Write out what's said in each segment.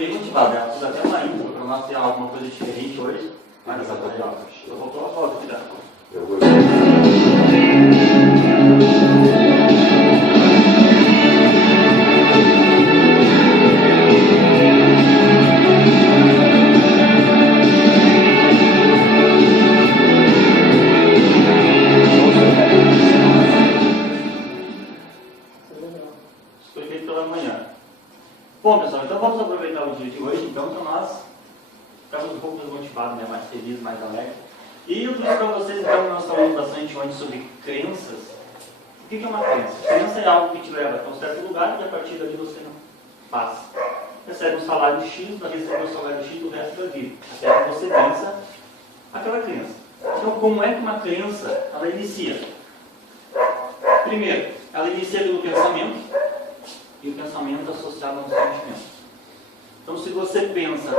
bem motivado, né? Fiz até uma intro para nós ter alguma coisa diferente hoje. Mas só faltou a voz aqui, né? Eu vou... Foi feito pela manhã. Bom, pessoal, então vamos aproveitar o dia de hoje, então, para nós ficarmos um pouco mais motivados, né? Mais felizes, mais alegres. E eu trouxe para vocês, então, nós falamos bastante ontem sobre crenças. O que é uma crença? Crença é algo que te leva para um certo lugar e a partir dali você não passa. Recebe um salário X, vai receber o salário X do resto da vida, até que você vença aquela crença. Então, como é que uma crença, ela inicia? Primeiro, ela inicia pelo pensamento, e o pensamento associado a um sentimento. Então, se você pensa,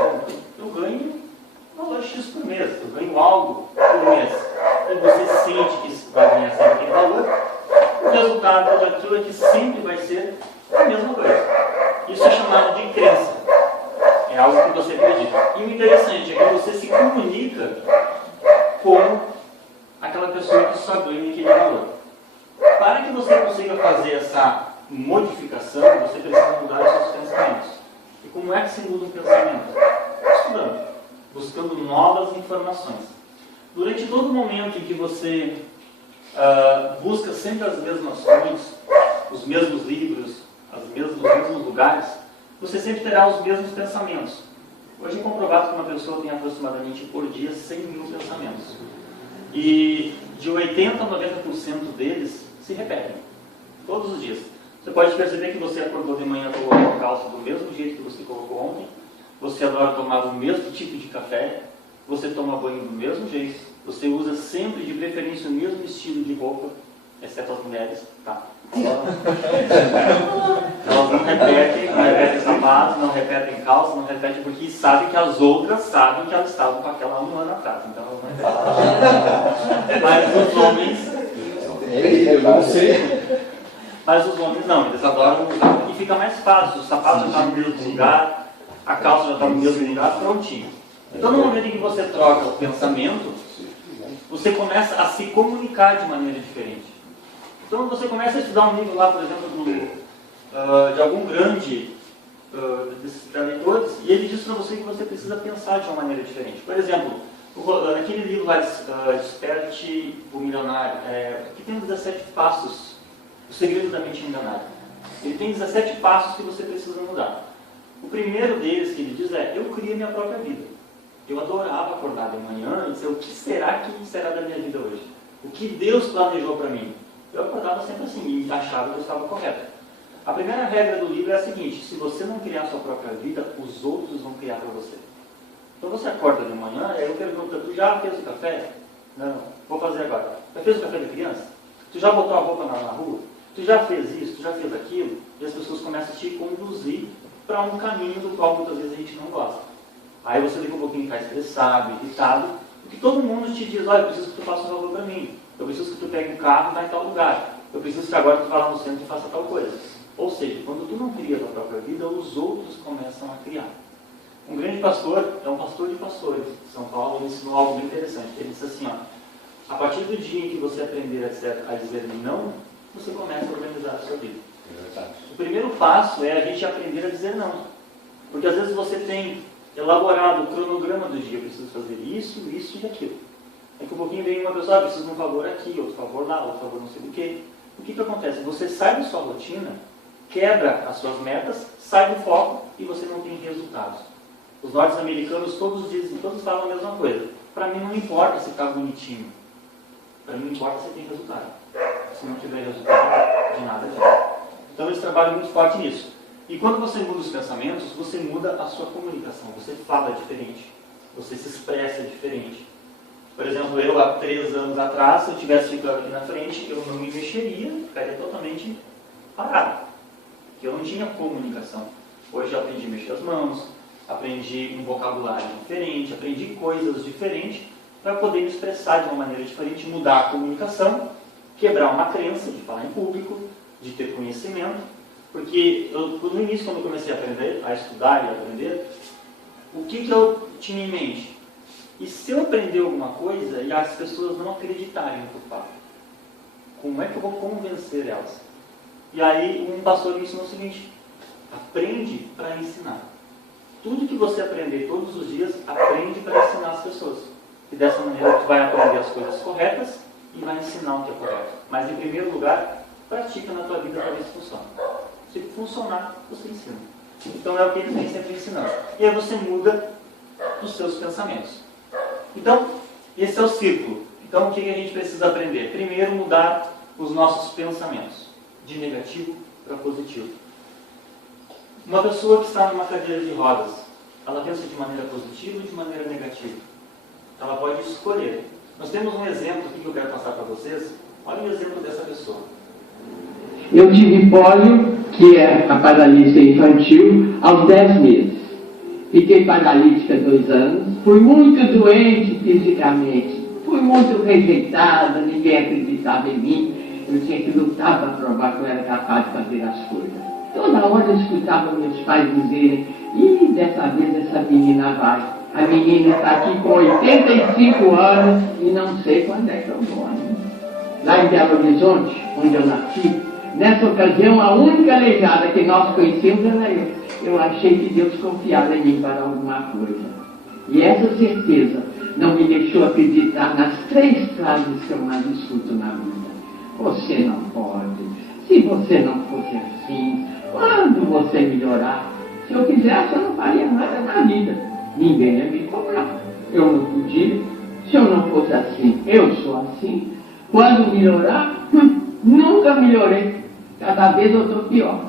eu ganho valor X por mês, eu ganho algo por mês, e você sente que isso vai ganhar sempre aquele valor, o resultado daquilo é que sempre vai ser a mesma coisa. Isso é chamado de crença. É algo que você acredita. E o interessante é que você se comunica com aquela pessoa que só ganha aquele valor. Para que você consiga fazer essa modificação, você precisa mudar os seus pensamentos. E como é que se muda um pensamento? Estudando, buscando novas informações. Durante todo o momento em que você busca sempre as mesmas fontes, os mesmos livros, os mesmos lugares, você sempre terá os mesmos pensamentos. Hoje é comprovado que uma pessoa tem aproximadamente por dia 100 mil pensamentos. E de 80% a 90% deles se repetem, todos os dias. Você pode perceber que você acordou de manhã, colocou a calça do mesmo jeito que você colocou ontem, você adora tomar o mesmo tipo de café, você toma banho do mesmo jeito, você usa sempre de preferência o mesmo estilo de roupa, exceto as mulheres, tá? Elas não repetem sapatos, não repetem calça, não repetem porque sabem que as outras sabem que elas estavam com aquela há um ano atrás, então elas não repetem. Mas os homens... Eu não sei. Mas os homens não, eles adoram usar porque fica mais fácil, o sapato já está no mesmo lugar, a calça já está no mesmo lugar, prontinho. Então no momento em que você troca o pensamento, você começa a se comunicar de maneira diferente. Então você começa a estudar um livro lá, por exemplo, de algum grande desses leitores, e ele diz para você que você precisa pensar de uma maneira diferente. Por exemplo, naquele livro lá, Desperte o Milionário, que tem 17 passos, o segredo da mente enganada. Ele tem 17 passos que você precisa mudar. O primeiro deles que ele diz eu crio minha própria vida. Eu adorava acordar de manhã e dizer, o que será da minha vida hoje? O que Deus planejou para mim? Eu acordava sempre assim e achava que eu estava correto. A primeira regra do livro é a seguinte: se você não criar a sua própria vida, os outros vão criar para você. Então você acorda de manhã e aí eu pergunto, tu já fez o café? Não, vou fazer agora. Já fez o café de criança? Tu já botou a roupa na rua? Tu já fez isso, tu já fez aquilo? E as pessoas começam a te conduzir para um caminho do qual muitas vezes a gente não gosta. Aí você daqui a pouquinho fica estressado, irritado, porque todo mundo te diz, olha, eu preciso que tu faça um favor para mim, eu preciso que tu pegue um carro e vá em tal lugar, eu preciso que agora tu vá lá no centro e faça tal coisa. Ou seja, quando tu não cria a tua própria vida, os outros começam a criar. Um grande pastor, é um pastor de pastores de São Paulo, ele ensinou algo bem interessante. Ele disse assim, a partir do dia em que você aprender a dizer não, você começa a organizar a sua vida. O primeiro passo é a gente aprender a dizer não. Porque às vezes você tem elaborado o cronograma do dia, eu preciso fazer isso, isso e aquilo. Daqui a pouquinho vem uma pessoa, preciso de um favor aqui, outro favor lá, outro favor não sei do que. O que acontece? Você sai da sua rotina, quebra as suas metas, sai do foco e você não tem resultados. Os norte-americanos todos falam a mesma coisa. Para mim não importa se está bonitinho. Para mim não importa se tem resultado. Se não tiver resultado, de nada adianta. Então eles trabalham muito forte nisso. E quando você muda os pensamentos, você muda a sua comunicação. Você fala diferente. Você se expressa diferente. Por exemplo, eu há 3 anos atrás, se eu tivesse ficado aqui na frente, eu não me mexeria, ficaria totalmente parado. Porque eu não tinha comunicação. Hoje eu aprendi a mexer as mãos, aprendi um vocabulário diferente, aprendi coisas diferentes para poder me expressar de uma maneira diferente, mudar a comunicação, quebrar uma crença de falar em público, de ter conhecimento. Porque no início, quando eu comecei a aprender, a estudar e a aprender, o que eu tinha em mente? E se eu aprender alguma coisa e as pessoas não acreditarem no que eu falo? Como é que eu vou convencer elas? E aí um pastor me ensinou o seguinte: aprende para ensinar. Tudo que você aprender todos os dias, aprende para ensinar as pessoas. E dessa maneira tu vai aprender as coisas corretas e vai ensinar o que é correto. Mas em primeiro lugar, pratica na tua vida para ver se funciona. Se funcionar, você ensina. Então é o que ele vem sempre ensinando. E aí você muda os seus pensamentos. Então, esse é o círculo. Então o que a gente precisa aprender? Primeiro, mudar os nossos pensamentos. De negativo para positivo. Uma pessoa que está numa cadeira de rodas, ela pensa de maneira positiva ou de maneira negativa? Ela pode escolher. Nós temos um exemplo aqui que eu quero passar para vocês. Olha o exemplo dessa pessoa. Eu tive pólio, que é a paralisia infantil, aos 10 meses. Fiquei paralítica 2 anos. Fui muito doente fisicamente. Fui muito rejeitada, ninguém acreditava em mim. Eu tinha que lutar para provar que eu era capaz de fazer as coisas. Toda hora eu escutava meus pais dizerem: "Ih, dessa vez essa menina vai. A menina está aqui com 85 anos e não sei quando é que eu vou." Lá em Belo Horizonte, onde eu nasci, nessa ocasião, a única aleijada que nós conhecíamos era eu. Eu achei que Deus confiava em mim para alguma coisa. E essa certeza não me deixou acreditar nas 3 frases que eu mais escuto na vida. Você não pode. Se você não fosse assim, quando você melhorar? Se eu quisesse, eu não faria nada na vida. Ninguém ia me cobrar. Eu não podia. Se eu não fosse assim, eu sou assim. Quando melhorar? Nunca melhorei. Cada vez eu estou pior.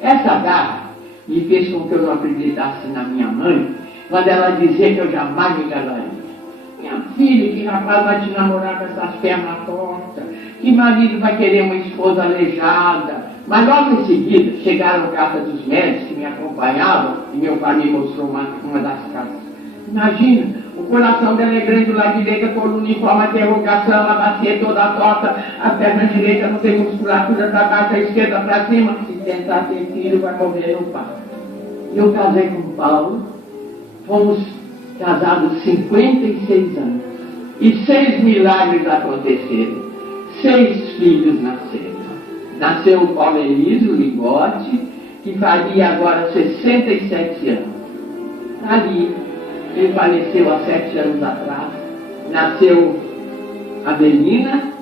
Essa garra me fez com que eu não acreditasse na minha mãe, quando ela dizia que eu jamais me casaria. Minha filha, que rapaz vai te namorar com essas pernas tortas? Que marido vai querer uma esposa aleijada? Mas logo em seguida chegaram cartas dos médicos que me acompanhavam e meu pai me mostrou uma das cartas. Imagina, o coração dela é grande do lado direito, a coluna informa a interrogação, a bacia toda torta, a perna direita não tem musculatura para baixo, a esquerda para cima. Se tentar ter filho, vai morrer no parto. Eu casei com o Paulo, fomos casados 56 anos. E 6 milagres aconteceram. 6 filhos nasceram. Nasceu o Paulo Elísio Ligote, que faria agora 67 anos. Ali, ele faleceu há 7 anos atrás. Nasceu a Belina,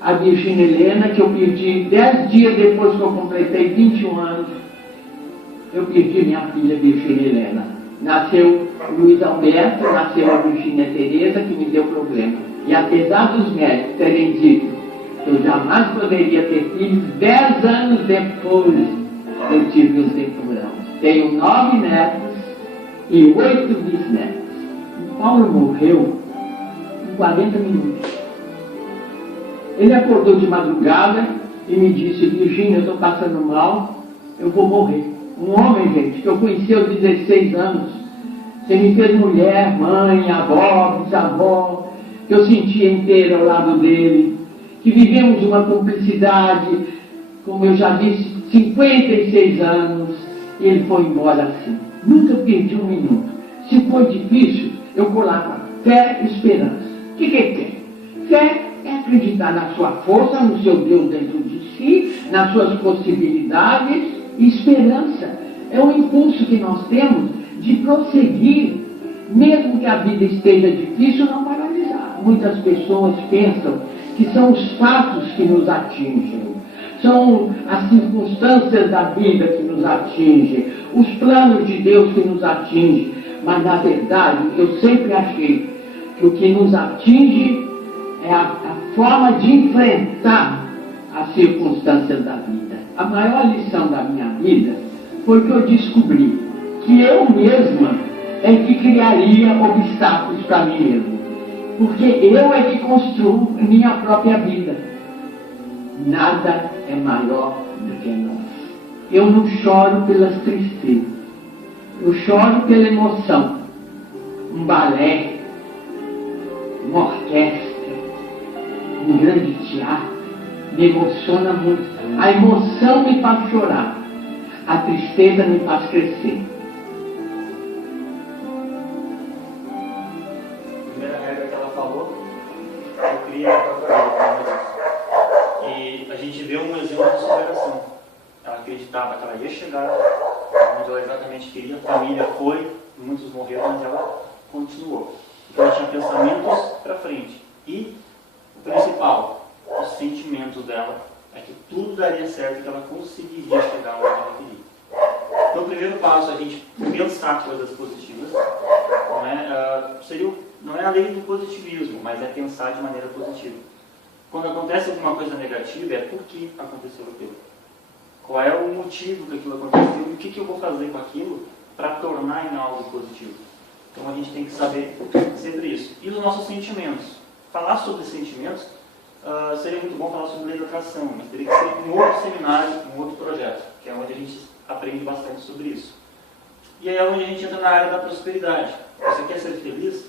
a Virgínia Helena, que eu perdi 10 dias depois que eu completei 21 anos. Eu perdi minha filha Virgínia Helena. Nasceu Luiz Alberto, nasceu a Virgínia Tereza, que me deu problema. E apesar dos médicos terem dito que eu jamais poderia ter filhos, 10 anos depois eu tive os depurão. Tenho 9 netos e 8 bisnetos. O Paulo morreu em 40 minutos. Ele acordou de madrugada e me disse: "Virgínia, eu estou passando mal, eu vou morrer." Um homem, gente, que eu conheci aos 16 anos. Você me fez mulher, mãe, avó, bisavó, que eu sentia inteira ao lado dele, que vivemos uma cumplicidade, como eu já disse, 56 anos, e ele foi embora assim. Nunca perdi um minuto. Se for difícil, eu coloco fé e esperança. O que é fé? Fé é acreditar na sua força, no seu Deus dentro de si, nas suas possibilidades. E esperança é o impulso que nós temos de prosseguir, mesmo que a vida esteja difícil, não paralisar. Muitas pessoas pensam que são os fatos que nos atingem, são as circunstâncias da vida que nos atingem, os planos de Deus que nos atingem, mas na verdade eu sempre achei que o que nos atinge é a forma de enfrentar as circunstâncias da vida. A maior lição da minha vida foi que eu descobri que eu mesma é que criaria obstáculos para mim mesmo. Porque eu é que construo minha própria vida. Nada é maior do que nós. Eu não choro pelas tristezas. Eu choro pela emoção. Um balé, uma orquestra, um grande teatro me emociona muito. A emoção me faz chorar. A tristeza me faz crescer. A primeira regra que ela falou, eu criei a própria vida, e a gente vê um exemplo de superação. Ela acreditava que ela ia chegar onde ela exatamente queria, a família foi, muitos morreram, mas ela continuou. Então ela tinha pensamentos para frente. E o principal, os sentimentos dela, é que tudo daria certo e que ela conseguiria chegar onde ela queria. Então o primeiro passo é a gente pensar coisas positivas. Não é a lei do positivismo, mas é pensar de maneira positiva. Quando acontece alguma coisa negativa, é por que aconteceu aquilo. Qual é o motivo que aquilo aconteceu e o que eu vou fazer com aquilo para tornar em algo positivo. Então a gente tem que saber sempre isso. E os nossos sentimentos. Falar sobre sentimentos seria muito bom falar sobre lei da atração, mas teria que ser um outro seminário, um outro projeto, que é onde a gente aprende bastante sobre isso. E aí é onde a gente entra na área da prosperidade. Você quer ser feliz?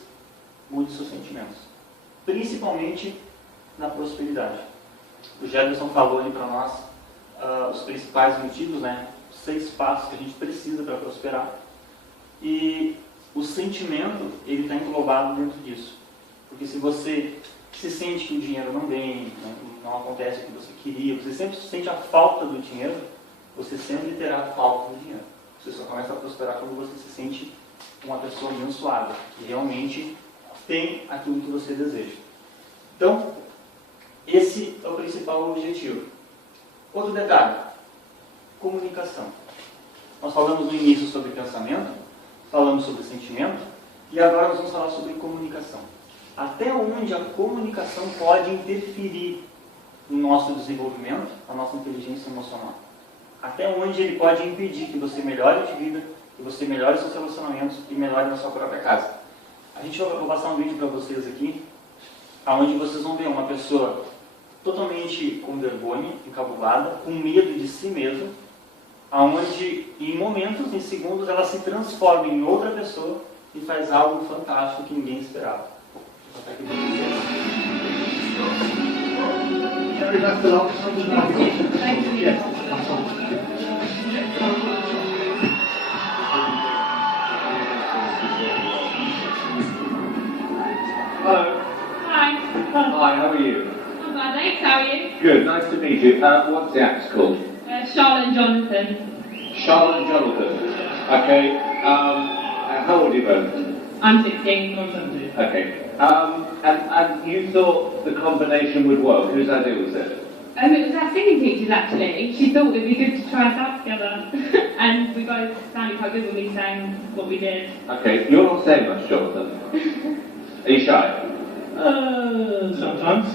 Mude seus sentimentos. Principalmente na prosperidade. O Jefferson falou ali para nós os principais motivos, 6 passos que a gente precisa para prosperar. E o sentimento, ele está englobado dentro disso. Porque se você se sente que o dinheiro não vem, não acontece o que você queria, você sempre sente a falta do dinheiro, você sempre terá falta do dinheiro. Você só começa a prosperar quando você se sente uma pessoa abençoada, que realmente tem aquilo que você deseja. Então, esse é o principal objetivo. Outro detalhe, comunicação. Nós falamos no início sobre pensamento, falamos sobre sentimento, e agora nós vamos falar sobre comunicação. Até onde a comunicação pode interferir no nosso desenvolvimento, na nossa inteligência emocional. Até onde ele pode impedir que você melhore de vida, que você melhore seus relacionamentos e melhore na sua própria casa. Vou passar um vídeo para vocês aqui, onde vocês vão ver uma pessoa totalmente com vergonha, encabulada, com medo de si mesma, onde em momentos, em segundos, ela se transforma em outra pessoa e faz algo fantástico que ninguém esperava. Vou botar aqui para Hello. Hi. Hi, how are you? I'm bad, thanks. How are you? Good, nice to meet you. What's the act called? Charlotte and Jonathan. Charlotte and Jonathan. Okay. How old are you both? I'm 16. I'm 17. Okay. And you thought the combination would work. Whose idea was it? It was our singing teachers actually. She thought it'd be good to try us out together. And we both sounded quite good when we sang what we did. Okay. You're not saying much, Jonathan. Are you shy? Sometimes.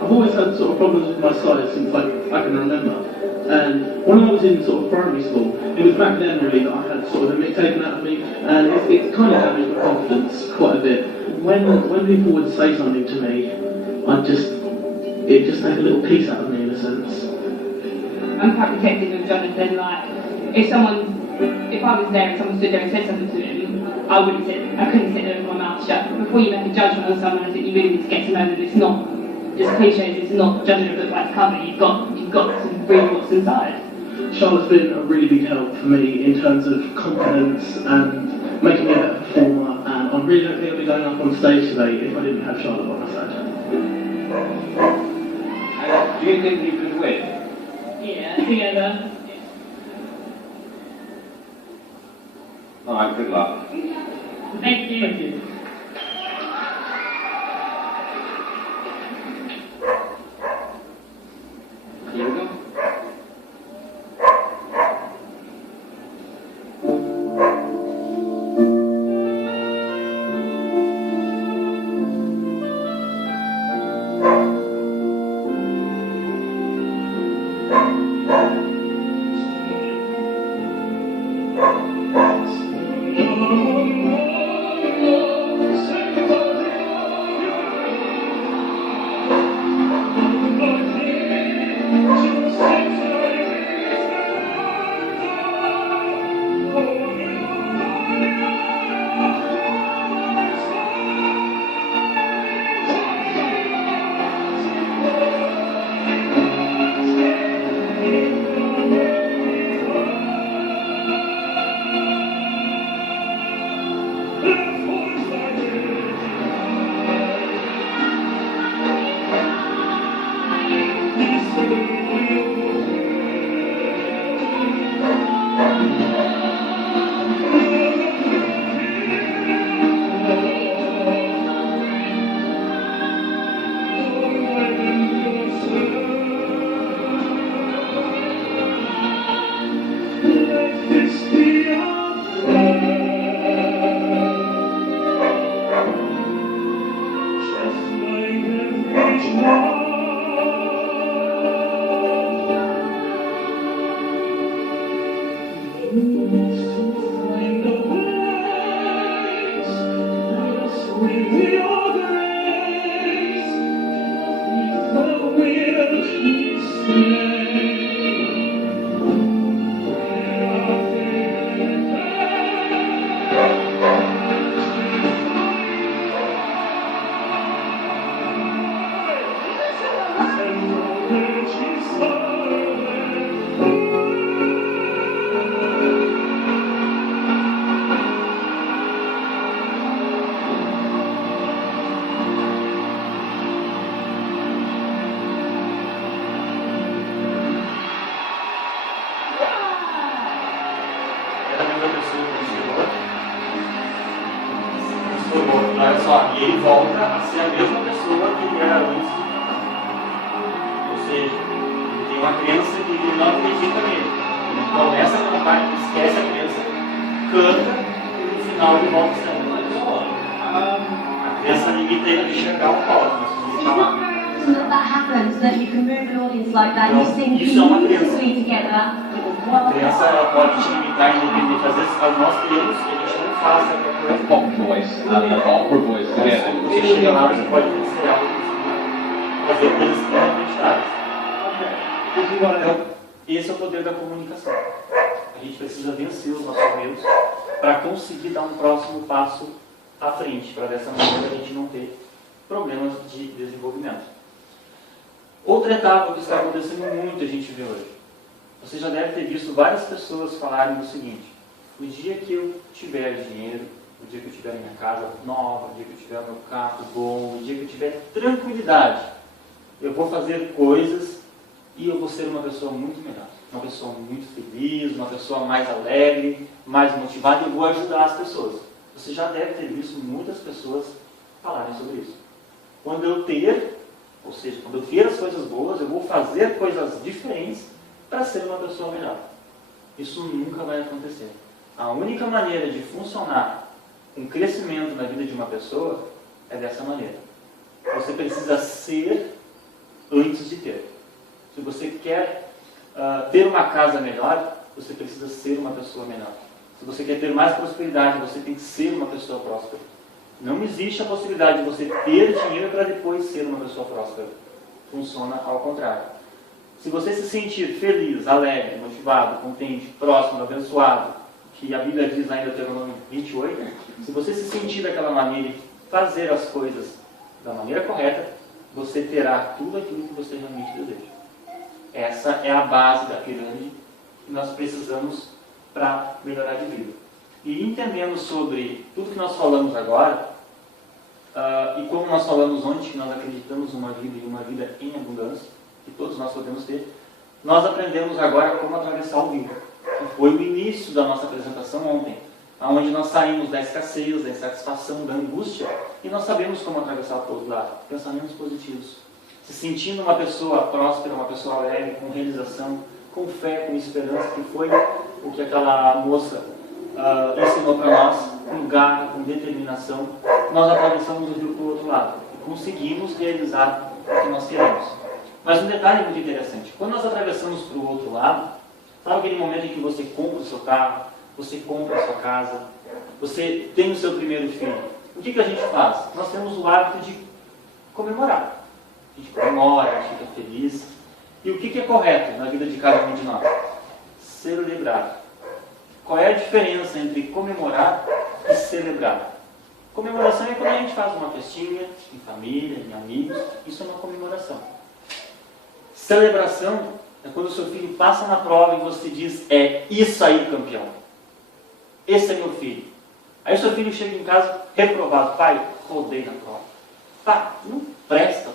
I've always had sort of problems with my size since I can remember. And when I was in sort of primary school, it was back then really that I had sort of a bit taken out of me, and it kind of damaged my confidence quite a bit. When people would say something to me, it'd just take a little piece out of me in a sense. I'm quite protective of Jonathan. Like, if I was there and someone stood there and said something to him, I couldn't sit there with my mouth shut. Before you make a judgment on someone, I think you really need to get to know that it's not, as cliche as it's not judging a book by its cover. You've got to read what's inside. Charlotte's been a really big help for me in terms of confidence and making me a better performer, and I really don't think I'd be going up on stage today if I didn't have Charlotte by my side. Do you think you could win? Yeah, together. Alright, good luck. Thank you. Thank you. Here we go. Olha só, e ele volta a ser a mesma pessoa que ele era antes de cantar. Ou seja, ele tem uma crença que ele não acredita nele. Ele começa a cantar, ele esquece a crença, canta e no final ele volta a ser a mesma pessoa. A crença limita ele de enxergar o palco, mas quando ele está lá. That happens, that you can move an audience like that, you sing beautifully together. A crença ela pode te limitar independente. Às vezes nós criamos e a gente não faz a coisa. Pop voice and an opera voice together. Você chega lá, você pode ser algo, fazer coisas inacreditáveis. Então, esse é o poder da comunicação. A gente precisa vencer os nossos medos para conseguir dar um próximo passo à frente, para dessa maneira a gente não ter problemas de desenvolvimento. Outra etapa que está acontecendo muito, a gente vê hoje. Você já deve ter visto várias pessoas falarem o seguinte: o dia que eu tiver dinheiro, o dia que eu tiver minha casa nova, o dia que eu tiver meu carro bom, o dia que eu tiver tranquilidade, eu vou fazer coisas e eu vou ser uma pessoa muito melhor. Uma pessoa muito feliz, uma pessoa mais alegre, mais motivada, e eu vou ajudar as pessoas. Você já deve ter visto muitas pessoas falarem sobre isso. Quando eu ter, ou seja, quando eu ter as coisas boas, eu vou fazer coisas diferentes para ser uma pessoa melhor. Isso nunca vai acontecer. A única maneira de funcionar um crescimento na vida de uma pessoa é dessa maneira. Você precisa ser antes de ter. Se você quer ter uma casa melhor, você precisa ser uma pessoa melhor. Se você quer ter mais prosperidade, você tem que ser uma pessoa próspera. Não existe a possibilidade de você ter dinheiro para depois ser uma pessoa próspera. Funciona ao contrário. Se você se sentir feliz, alegre, motivado, contente, próximo, abençoado, que a Bíblia diz lá em Deuteronômio 28, se você se sentir daquela maneira e fazer as coisas da maneira correta, você terá tudo aquilo que você realmente deseja. Essa é a base da pirâmide que nós precisamos para melhorar de vida. E entendendo sobre tudo que nós falamos agora, e como nós falamos ontem, que nós acreditamos numa vida e uma vida em abundância, que todos nós podemos ter, nós aprendemos agora como atravessar o rio, que foi o início da nossa apresentação ontem, onde nós saímos da escassez, da insatisfação, da angústia, e nós sabemos como atravessar para o outro lado. Pensamentos positivos. Se sentindo uma pessoa próspera, uma pessoa alegre, com realização, com fé, com esperança, que foi o que aquela moça ensinou para nós, com garra, com determinação, nós atravessamos o rio para o outro lado e conseguimos realizar o que nós queremos. Mas um detalhe muito interessante: quando nós atravessamos para o outro lado, sabe aquele momento em que você compra o seu carro, você compra a sua casa, você tem o seu primeiro filho? O que a gente faz? Nós temos o hábito de comemorar. A gente comemora, a gente fica feliz. E o que é correto na vida de cada um de nós? Celebrar. Qual é a diferença entre comemorar e celebrar? Comemoração é quando a gente faz uma festinha, em família, em amigos. Isso é uma comemoração. Celebração é quando o seu filho passa na prova e você diz: é isso aí, campeão. Esse é meu filho. Aí o seu filho chega em casa reprovado: pai, rodei na prova. Pá, não presta.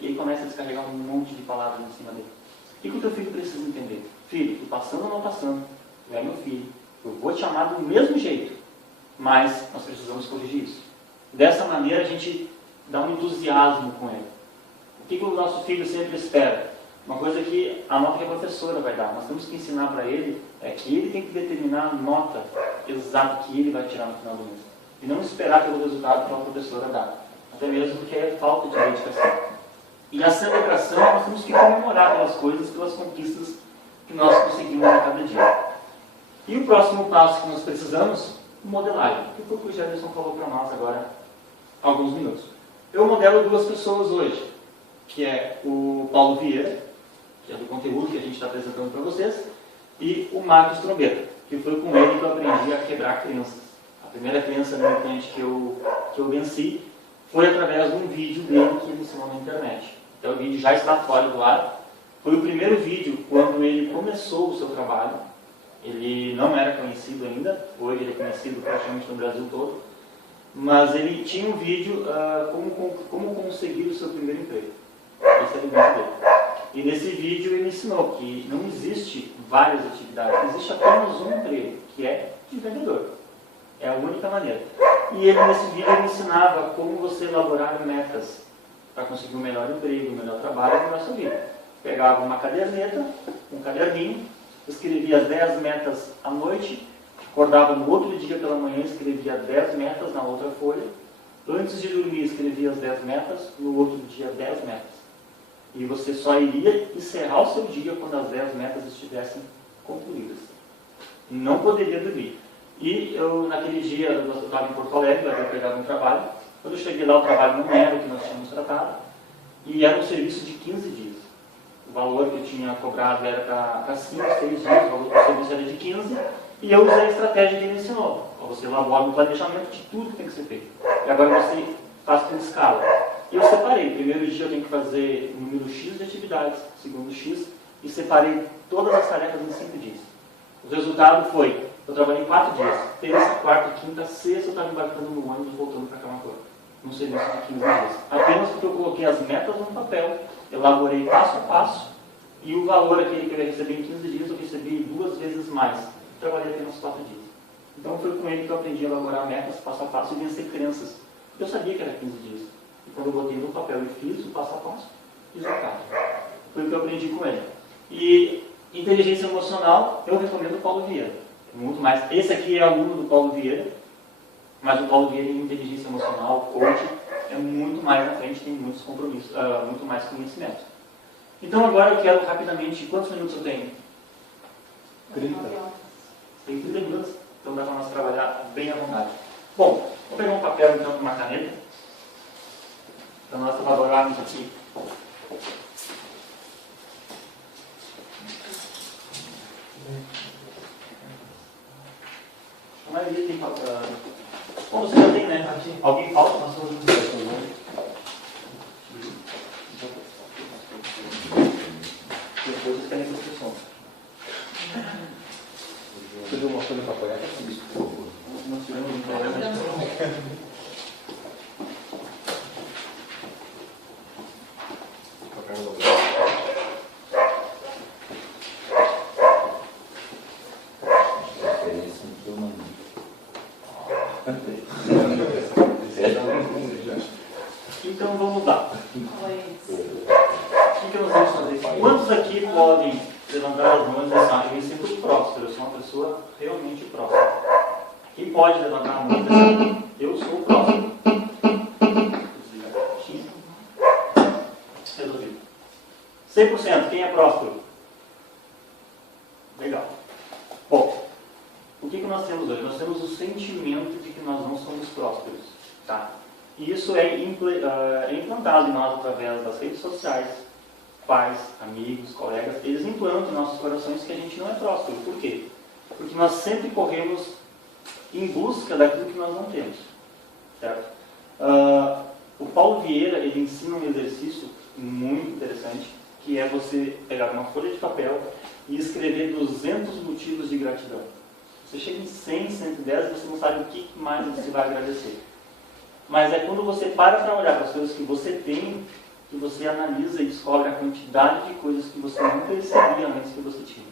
E aí começa a descarregar um monte de palavras em cima dele. O que o teu filho precisa entender? Filho, tu passando ou não passando, tu é meu filho. Eu vou te amar do mesmo jeito, mas nós precisamos corrigir isso. Dessa maneira a gente dá um entusiasmo com ele. O que o nosso filho sempre espera? Uma coisa que a nota que a professora vai dar. Nós temos que ensinar para ele é que ele tem que determinar a nota exata que ele vai tirar no final do mês. E não esperar pelo resultado que a professora dá. Até mesmo porque é falta de dedicação. E a celebração, nós temos que comemorar pelas coisas, pelas conquistas que nós conseguimos a cada dia. E o próximo passo que nós precisamos, modelagem, que foi o que o Jefferson falou para nós agora há alguns minutos. Eu modelo duas pessoas hoje, que é o Paulo Vieira, que é do conteúdo que a gente está apresentando para vocês, e o Marcos Trombeta, que foi com ele que eu aprendi a quebrar crenças. A primeira crença limitante que eu venci foi através de um vídeo dele que ele ensinou na internet. Então o vídeo já está fora do ar. Foi o primeiro vídeo quando ele começou o seu trabalho. Ele não era conhecido ainda, hoje ele é conhecido praticamente no Brasil todo. Mas ele tinha um vídeo como conseguir o seu primeiro emprego. Esse era o vídeo dele. E nesse vídeo ele ensinou que não existe várias atividades, existe apenas um emprego, que é de vendedor. É a única maneira. E ele, nesse vídeo, ele ensinava como você elaborar metas para conseguir um melhor emprego, um melhor trabalho na sua vida. Pegava uma caderneta, um caderninho, escrevia 10 metas à noite, acordava no outro dia pela manhã, escrevia 10 metas na outra folha. Antes de dormir, escrevia as 10 metas, no outro dia 10 metas. E você só iria encerrar o seu dia quando as 10 metas estivessem concluídas. Não poderia dormir. E eu, naquele dia, eu estava em Porto Alegre, eu havia pegado um trabalho. Quando eu cheguei lá, o trabalho não era o que nós tínhamos tratado. E era um serviço de 15 dias. O valor que eu tinha cobrado era para 5, 6 dias, o valor do serviço era de 15. E eu usei a estratégia que ele ensinou. Você elabora um planejamento de tudo que tem que ser feito. E agora você faz com escala. E eu separei. Primeiro dia eu tenho que fazer um número X de atividades, segundo X, e separei todas as tarefas em 5 dias. O resultado foi, eu trabalhei 4 dias, terça, quarta, quinta, sexta, eu estava embarcando no ônibus voltando para Camacuã, num serviço de 15 dias. Apenas porque eu coloquei as metas no papel, elaborei passo a passo, e o valor aquele que eu ia receber em 15 dias, eu recebi 2 vezes mais. Trabalhei apenas 4 dias. Então foi com ele que eu aprendi a elaborar metas passo a passo e vencer crenças. Eu sabia que era 15 dias. E quando eu botei no papel e fiz o passo a passo, fiz o caso. Foi o que eu aprendi com ele. E inteligência emocional, eu recomendo o Paulo Vieira. Muito mais. Esse aqui é aluno do Paulo Vieira, mas o Paulo Vieira em inteligência emocional, coach, é muito mais na frente, tem muitos compromissos, muito mais conhecimento. Então agora eu quero rapidamente, quantos minutos eu tenho? 30. Tem 30 minutos, então dá para nós trabalhar bem à vontade. Bom, vou pegar um papel então com uma caneta, para nós elaborarmos aqui. A maioria tem papel. Bom, você já tem, né? Alguém falta? Nós estamos depois vocês querem construção. Você viu uma folha para apoiar? Nós tivemos um problema. Então vamos lá. O que nós vamos fazer? Quantos aqui podem levantar as mãos e dizer assim, eu me sinto próspero, eu sou uma pessoa realmente próspera? Quem pode levantar a mão e dizer assim, eu sou próspero? Resolvido. 100%, quem é próspero? Legal. Bom, o que nós temos hoje? Nós temos o sentimento de que nós não somos prósperos. Tá? E isso é implantado em nós através das redes sociais, pais, amigos, colegas, eles implantam em nossos corações que a gente não é próspero. Por quê? Porque nós sempre corremos em busca daquilo que nós não temos. Certo? O Paulo Vieira, ele ensina um exercício muito interessante, que é você pegar uma folha de papel e escrever 200 motivos de gratidão. Você chega em 100, 110 e você não sabe o que mais você vai agradecer. Mas é quando você para olhar para as coisas que você tem, que você analisa e descobre a quantidade de coisas que você não percebia antes que você tinha.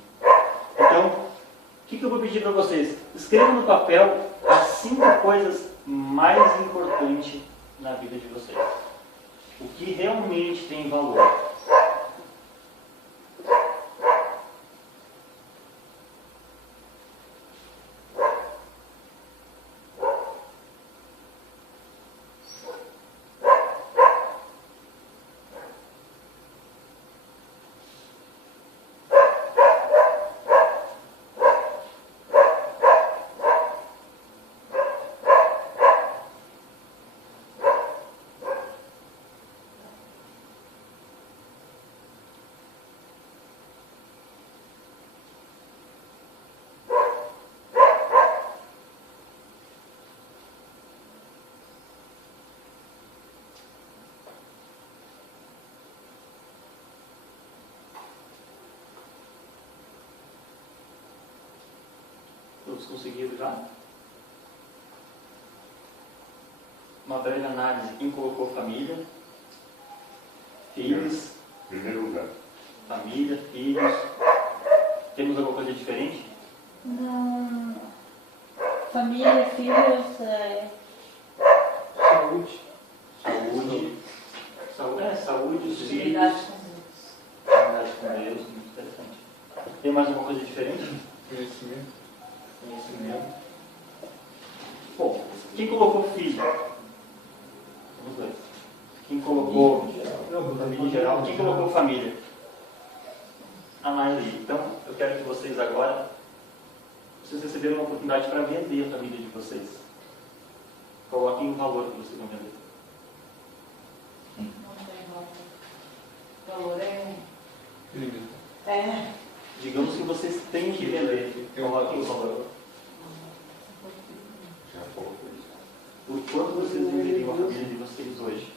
Então, o que eu vou pedir para vocês? Escreva no papel as 5 coisas mais importantes na vida de vocês. O que realmente tem valor. todos conseguiram já? Uma breve análise. Quem colocou família? Filhos? Primeiro lugar. Família, filhos. Temos alguma coisa diferente? Não. Família, filhos, Saúde. Saúde, os filhos. intimidade com Deus. Intimidade com Deus, muito interessante. Tem mais alguma coisa diferente? Conhecimento. Bom, quem colocou filho? Vamos ver. Quem colocou família em geral? Quem colocou família? A maioria. Então, eu quero que vocês agora, vocês receberam uma oportunidade para vender a família de vocês. Coloquem o valor que vocês vão vender. O valor é. Digamos que vocês têm que vender. Coloquem o valor. Já falou por isso. Por quanto vocês venderiam a família de vocês hoje?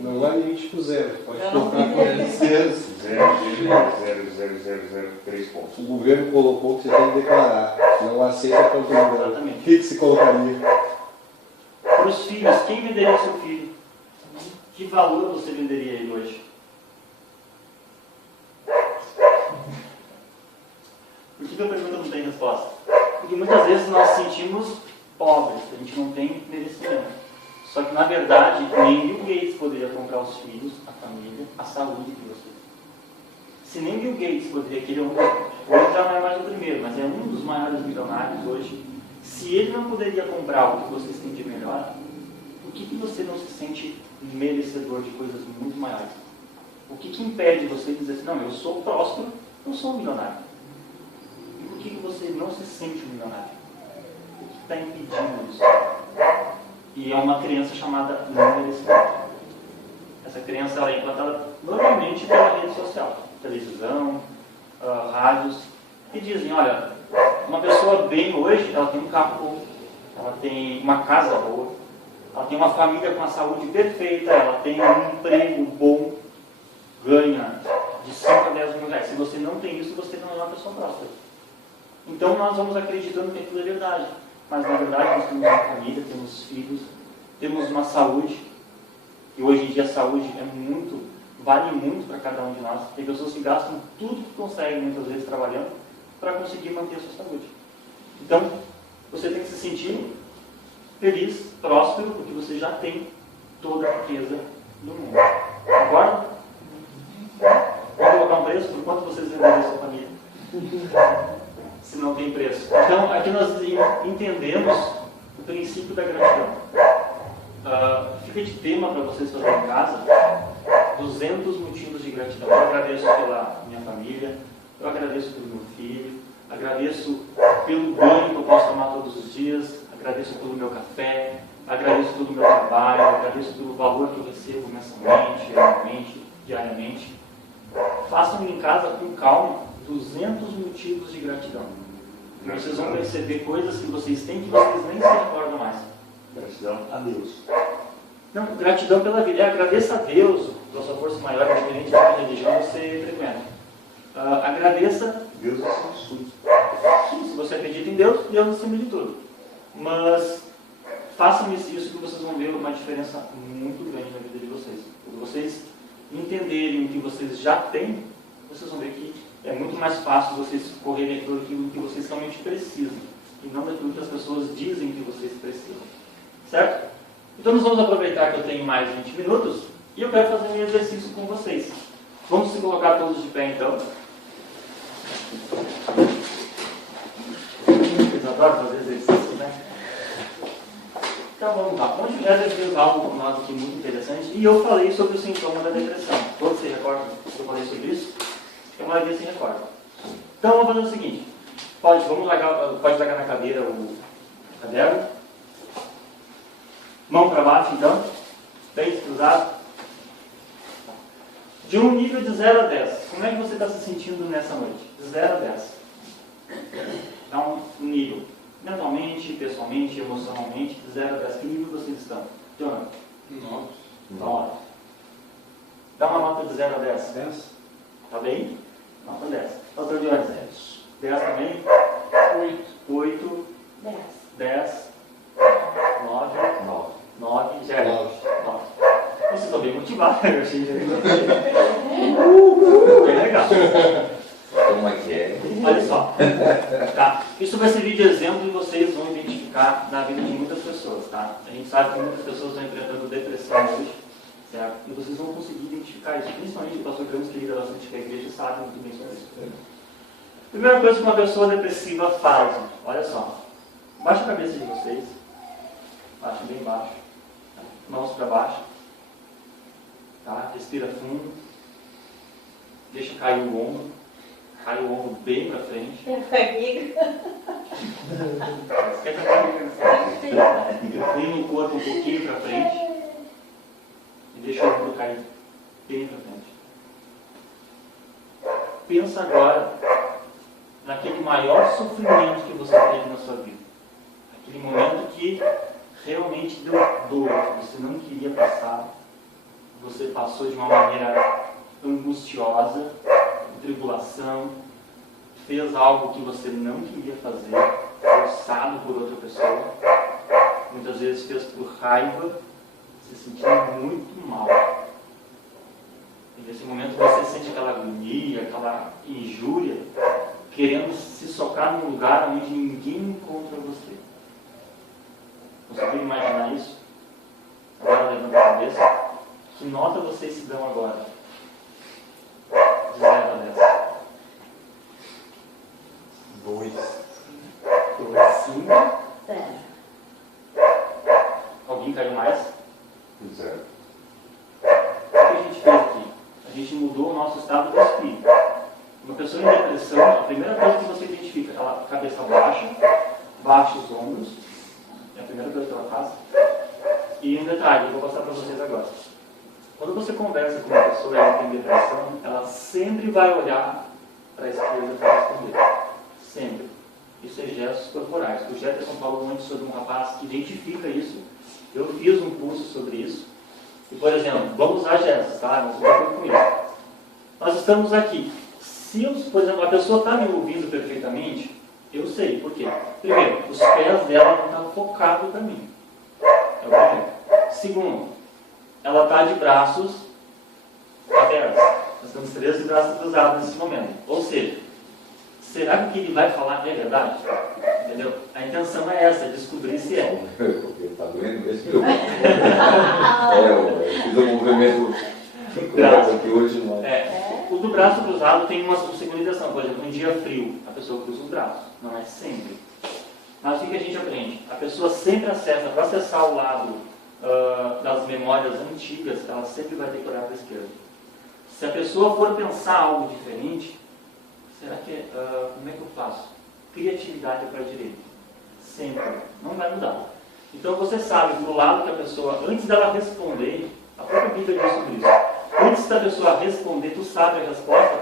Não vale limite com zero. Pode Eu não colocar com entendi. zeros. 0,0003 pontos. O governo colocou que você tem que declarar. Não aceita quanto não. Exatamente. O que se colocaria? Para os filhos, quem venderia seu filho? Que valor você venderia ele hoje? Por que a pergunta não tem resposta? Porque muitas vezes nós sentimos pobres, a gente não tem merecimento. Só que na verdade, nem Bill Gates poderia comprar os filhos, a família, a saúde de vocês. Se nem Bill Gates poderia, que ele hoje já não é mais o primeiro, mas é um dos maiores milionários hoje. Se ele não poderia comprar o que vocês têm de melhor, por que você não se sente merecedor de coisas muito maiores? O que impede você de dizer assim, não, eu sou próspero, eu sou um milionário? E por que você não se sente um milionário? O que está impedindo isso? E é uma crença chamada não merecimento. Essa crença ela é implantada normalmente pela rede social, televisão, rádios, que dizem, olha, uma pessoa bem hoje, ela tem um carro bom, ela tem uma casa boa, ela tem uma família com a saúde perfeita, ela tem um emprego bom, ganha de 5 a 10 mil reais. Se você não tem isso, você não é uma pessoa próspera. Então nós vamos acreditando que aquilo é verdade. Mas na verdade nós temos uma família, temos filhos, temos uma saúde, e hoje em dia a saúde vale muito para cada um de nós. Tem pessoas que gastam tudo que conseguem, muitas vezes trabalhando, para conseguir manter a sua saúde. Então, você tem que se sentir feliz, próspero, porque você já tem toda a riqueza do mundo. Concorda? Vou colocar um preço por quanto vocês venderiam a sua família? Se não tem preço. Então, aqui nós entendemos o princípio da gratidão. Fica de tema para vocês fazerem em casa 200 motivos de gratidão. Eu agradeço pela minha família, eu agradeço pelo meu filho, agradeço pelo banho que eu posso tomar todos os dias, agradeço pelo meu café, agradeço pelo meu trabalho, agradeço pelo valor que eu recebo mensalmente, anualmente, diariamente. Façam em casa com calma 200 motivos de gratidão. E vocês vão perceber coisas que vocês têm que vocês nem se recordam mais. Gratidão a Deus. Não, gratidão pela vida. Agradeça a Deus, pela sua força maior, independente de qual religião você frequenta. Agradeça. Deus é absurdo. Sim, se você acredita em Deus, Deus acima de tudo. Mas façam isso que vocês vão ver uma diferença muito grande na vida de vocês. Quando vocês entenderem o que vocês já têm, vocês vão ver que é muito mais fácil vocês correrem aquilo que vocês realmente precisam, e não daquilo que as pessoas dizem que vocês precisam. Certo? Então nós vamos aproveitar que eu tenho mais 20 minutos e eu quero fazer um exercício com vocês. Vamos se colocar todos de pé então. Vocês adoram fazer exercício, né? Então vamos lá. Onde o Wesley fez algo com nós aqui muito interessante e eu falei sobre o sintoma da depressão. Todos se recordam que eu falei sobre isso? A maioria se recorda. Então vamos fazer o seguinte. Pode largar na cadeira o caderno. Mão para baixo então. Peito cruzado. De um nível de 0 a 10. Como é que você está se sentindo nessa noite? De 0 a 10. Dá um nível. Mentalmente, pessoalmente, emocionalmente, de 0 a 10. Que nível vocês estão? Jonathan? 9. Dá uma nota de 0 a 10. 10. Tá bem? Nota 10. Pastor Dionis? 10 também? 8. vai servir de exemplo e vocês vão identificar na vida de muitas pessoas, tá? A gente sabe que muitas pessoas estão enfrentando depressão hoje, certo? E vocês vão conseguir identificar isso, principalmente o pastor Campos, que lida bastante com a igreja, sabe muito bem sobre isso. Primeira coisa que uma pessoa depressiva faz, olha só, baixa a cabeça de vocês, baixa bem baixo, tá? Mãos para baixo, tá? Respira fundo, deixa cair o ombro, cai o ombro bem para frente. Inclina o corpo um pouquinho para frente e deixa o ombro cair bem para frente. Pensa agora naquele maior sofrimento que você teve na sua vida. Aquele momento que realmente deu dor, que você não queria passar. Você passou de uma maneira angustiosa, de tribulação, fez algo que você não queria fazer, forçado por outra pessoa. Muitas vezes fez por raiva, se sentindo muito mal. E nesse momento você sente aquela agonia, aquela injúria, querendo se socar num lugar onde ninguém encontra você. Conseguiu imaginar isso? Agora levanta a cabeça. Que nota vocês se dão agora? De 0 a 10. 2. 5. Zero. Alguém caiu mais? 0. O que a gente fez aqui? A gente mudou o nosso estado de espírito. Uma pessoa em depressão, a primeira coisa que você identifica, ela cabeça baixa, baixa os ombros, é a primeira coisa que ela faz. E um detalhe, eu vou passar para vocês agora. Quando você conversa com uma pessoa e ela tem depressão, ela sempre vai olhar para a esquerda para responder. Sempre. Isso é gestos corporais. O Jefferson falou muito sobre um rapaz que identifica isso. Eu fiz um curso sobre isso. E, por exemplo, vamos usar gestos, tá? Não se preocupe com isso. Nós estamos aqui. Se, por exemplo, a pessoa está me ouvindo perfeitamente, eu sei. Por quê? Primeiro, os pés dela não estão focados para mim. É o primeiro. Segundo, ela está de braços abertos. Nós temos 13 braços cruzados nesse momento. Ou seja, será que o que ele vai falar é verdade? Entendeu? A intenção é essa, descobrir se é. Porque está doendo esse meu. Eu fiz um movimento aqui hoje. O do braço cruzado tem uma segurização. Por exemplo, um dia frio, a pessoa cruza os braços. Não é sempre. Mas o que a gente aprende? A pessoa sempre acessa, para acessar o lado das memórias antigas, ela sempre vai ter que olhar para a esquerda. Se a pessoa for pensar algo diferente, será que, como é que eu faço? Criatividade é para a direita. Sempre. Não vai mudar. Então você sabe, do lado que a pessoa, antes dela responder, a própria Bíblia diz sobre isso. Antes da pessoa responder, tu sabe a resposta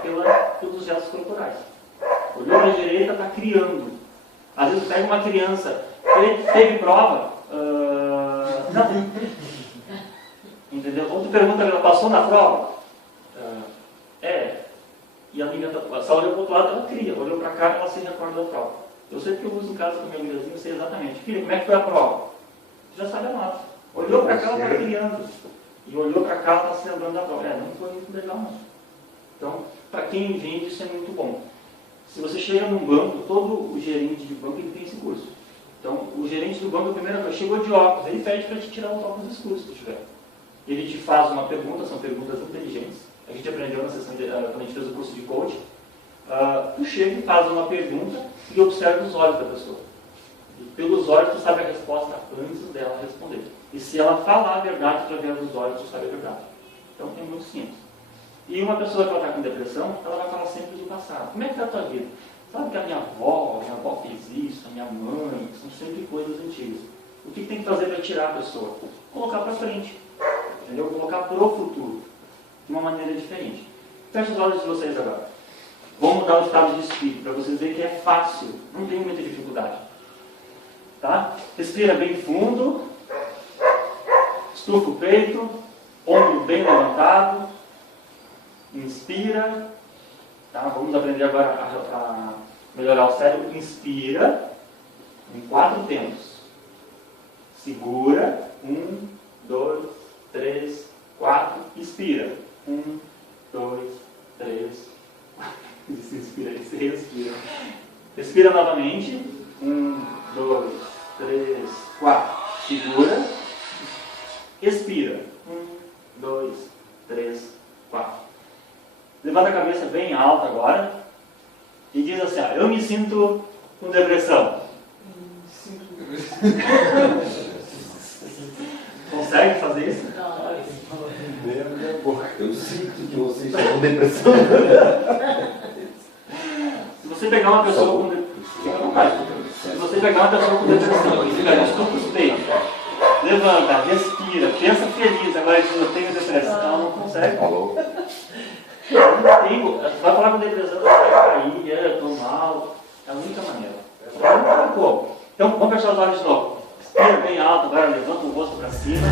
pelos gestos corporais. Olhou para a direita, está criando. Às vezes pega uma criança, teve prova? Não. Entendeu? Ou tu pergunta, ela passou na prova? E a amiga só olhou para o outro lado, ela cria. Olhou para cá, ela se recorda da prova. Eu sei que eu uso em casa com a minha amigazinha, eu sei exatamente. Filha, como é que foi a prova? Tu já sabe a nota. Olhou para cá, ela está criando. E olhou para cá, ela está se lembrando da prova. Não foi muito legal, não. Então, para quem vende, isso é muito bom. Se você chega num banco, todo o gerente de banco ele tem esse curso. Então, o gerente do banco, a primeira coisa, chegou de óculos, ele pede para te tirar os óculos escuros se tu tiver. Ele te faz uma pergunta, são perguntas inteligentes. A gente aprendeu na sessão, quando a gente fez o curso de coaching. Tu chega e faz uma pergunta e observa os olhos da pessoa. E pelos olhos tu sabe a resposta antes dela responder. E se ela falar a verdade através dos olhos, tu sabe a verdade. Então é muito simples. E uma pessoa que está com depressão, ela vai falar sempre do passado. Como é que está a tua vida? Sabe que a minha avó fez isso, a minha mãe, são sempre coisas antigas. O que tem que fazer para tirar a pessoa? Colocar para frente. Entendeu? Colocar para o futuro. De uma maneira diferente. Feche os olhos de vocês agora. Vamos mudar o estado de espírito, para vocês verem que é fácil. Não tem muita dificuldade. Tá? Respira bem fundo. Estufa o peito. Ombro bem levantado. Inspira. Tá? Vamos aprender agora a melhorar o cérebro. Inspira. Em 4 tempos. Segura. 1, 2, 3, 4. Expira. 1, 2, 3, 4. Inspira e se respira. Respira novamente. 1, 2, 3, 4. Segura. Expira. 1, 2, 3, 4. Levanta a cabeça bem alta agora. E diz assim, ó, eu me sinto com depressão. Consegue fazer isso? Eu sinto que vocês estão com depressão. Se você pegar uma pessoa com depressão, se você pegar uma pessoa com depressão e ficar de estupro os peitos, levanta, respira, pensa feliz, agora diz, eu tenho depressão, ela não consegue. Falou. Vai falar com depressão, vai cair, eu estou mal. É a única maneira. Não tem como. Então, vamos fechar os olhos de novo. Respira bem alto, agora levanta o rosto para cima.